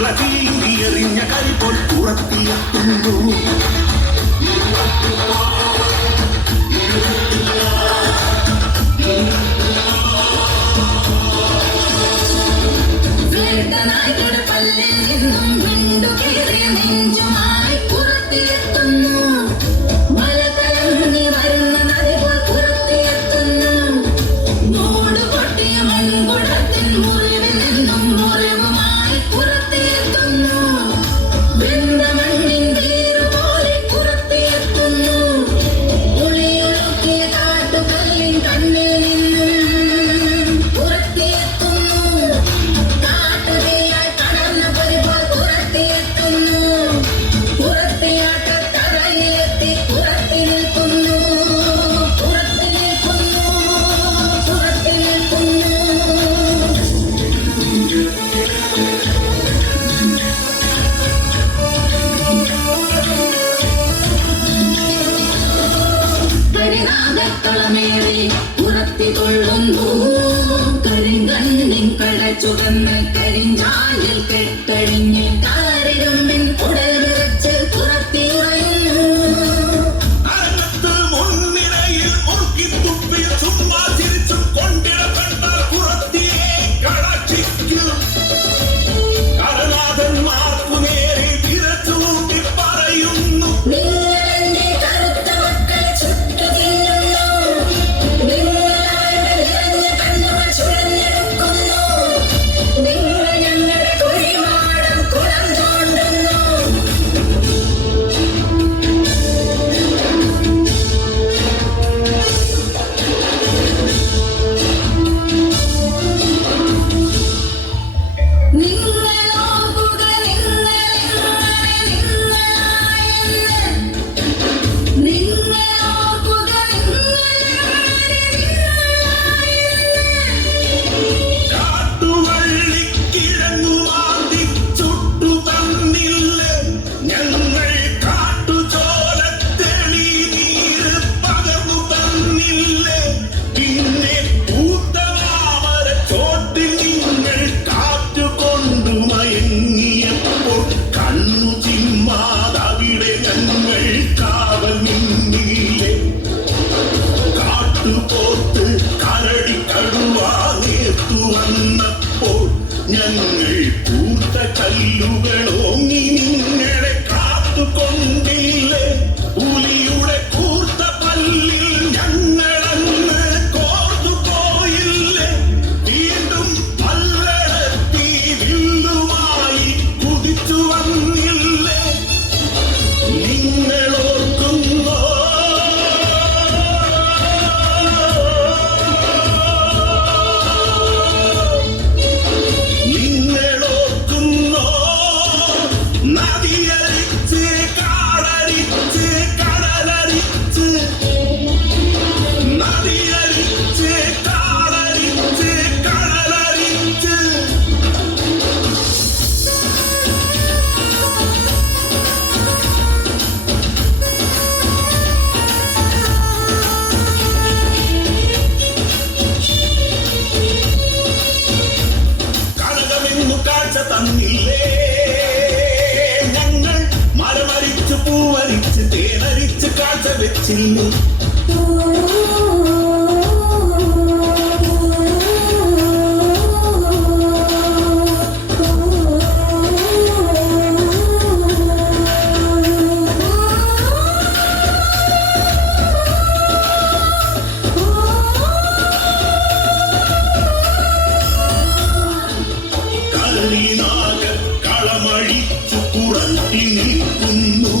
വിറകീറിയെറിഞ്ഞ കരിപോൽ പുറത്തിയെത്തുന്നു. പല്ലിൽ നിന്നും മിണ്ടുകേറിയ നെഞ്ചുമായി പുറത്തിയെത്തുന്നു. മല കലങ്ങി വരുന്ന നദി പോൽ പുറത്തിയെത്തുന്നു. മൂട് പൊട്ടിയ മൺകുടത്തിൻ മുറിവിൽ നിന്നും മുറിവുമായി പുറത്തിയെത്തുന്നു. വെന്ത മണ്ണിൻ വേരു പോലെ പുറത്തിയെത്തുന്നു. ഉളിയൊഴുക്കിയ കാട്ടുകല്ലിൻ കണ്ണിൽ നിന്നും പുറത്തിയെത്തുന്നു. കാട്ടുതീയായി കടന്ന പൊരി പോൽ പുറത്തിയെത്തുന്നു. പുറത്തിയാട്ടത്തറയിലെത്തി പുറത്തി നിൽക്കുന്നു. പുറത്തി നിൽക്കുന്നു. പുറത്തി നിൽക്കുന്നു. കരിനാഗക്കളമേറി പുറത്തി കൊള്ളുന്നു. കരിങ്കണ്ണിൻ കടച്ചുകന്ന് കരിഞ്ചാലിൽ കെട്ടഴിഞ്ഞ് കാരിരുമ്പിൻ ഉടൽ വിറച്ച് പുറത്തി ഉറയുന്നു. അകത്ത് മുൻനിരയിൽ മുറുക്കിത്തുപ്പിയ ചുമ്മാ ചിരിച്ചും കൊണ്ടിടപ്പെട്ട പുറത്തിയെ കടാക്ഷിക്കും. കടനാഥന്മാർക്കു നേരെ വിരച്ചൂട്ടി പറയുന്നു. നിങ്ങളെന്റെ കറുത്ത മക്കളെ ചുട്ടു തിന്നുന്നു. നിങ്ങളാരുടെ നിറഞ്ഞ കണ്ണുകൾ ചുഴഞ്ഞെടുക്കുന്നു. നിങ്ങൾ ഞങ്ങളുടെ കുഴിമാടം കുളം തോണ്ടുന്നു. നിങ്ങളോർക്കുക നിങ്ങളെങ്ങനെ നിങ്ങളായെന്ന്. നിങ്ങളോർക്കുക നിങ്ങളെങ്ങനെ നിങ്ങളായെന്ന്. കാട്ടുവള്ളിക്കിഴങ്ങു മാന്തി ചുട്ടു തന്നില്ലേ ഞങ്ങൾ. കാട്ടുചോലത്തെളി നീര് പകർന്നു തന്നില്ലേ. പിന്നെ പൂത്തമാമര ചോട്ടിൽ നിങ്ങൾ കാറ്റുകൊണ്ടു മയങ്ങിയപ്പോൾ കണ്ണു ചിമ്മാതവിടെ ഞങ്ങൾ കാവൽ നിന്നില്ലേ. കാട്ടുപോത്ത് കരടി കടുവാ നേർത്തു വന്നപ്പോൾ ഞങ്ങൾ കൂർത്ത കല്ലുകൾ ഓങ്ങി നിങ്ങളെ കാത്തുകൊണ്ടില്ലേ. പുലിയുടെ കൂർത്ത പല്ലിൽ ഞങ്ങളന്ന് കോർത്തു പോയില്ലേ. വീണ്ടും പല്ലടത്തി വില്ലുമായി കുതിച്ചു വന്നില്ലേ. നിങ്ങളോർക്കുന്നോ നിങ്ങളോർക്കുന്നോ നദിയരിച്ച് കാടരിച്ച് കടലരിച്ച്. നദിയരിച്ച് കാടരിച്ച് കടലരിച്ച്. കനകമെന്നു കാഴ്ച തന്നില്ലേ ഞങ്ങൾ. മരമരിച്ച് പൂവരിച്ച് തേനരിച്ച് കാഴ്ച വെച്ചില്ലേ. കളിനാഗ കളമഴിച്ചു പുറത്തി നിൽക്കുന്നു.